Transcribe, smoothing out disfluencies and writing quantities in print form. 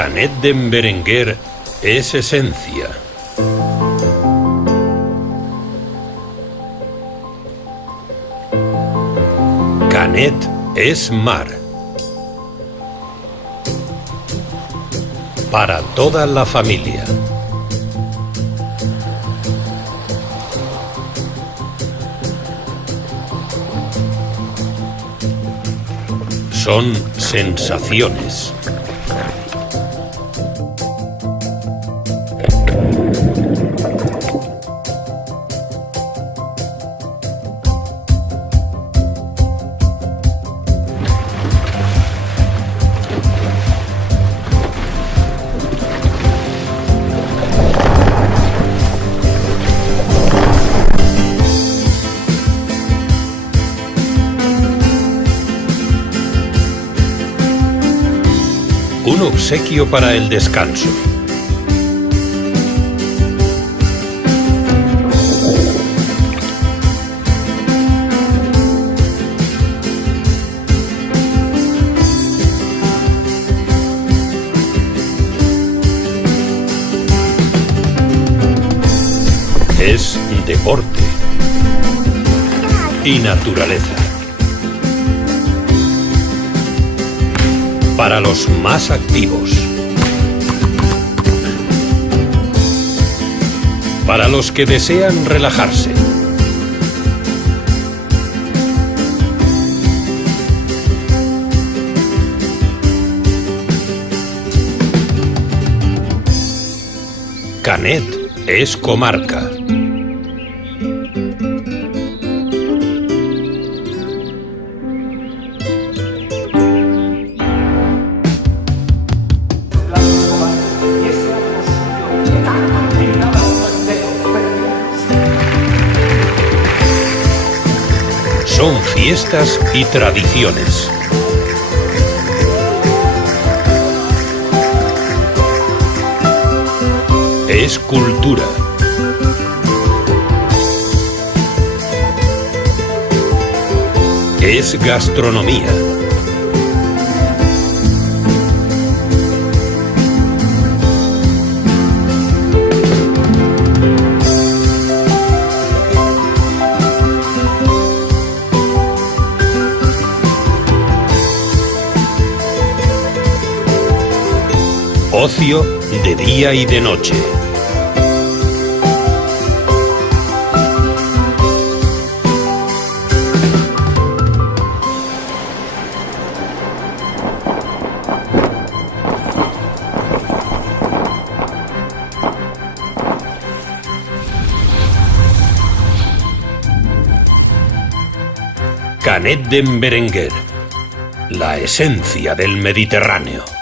Canet d'en Berenguer es esencia. Canet es mar. Para toda la familia. Son sensaciones. Un obsequio para el descanso. Es deporte y naturaleza. Para los más activos. Para los que desean relajarse. Canet es comarca. Son fiestas y tradiciones. Es cultura. Es gastronomía. Ocio de día y de noche. Canet d'en Berenguer, la esencia del Mediterráneo.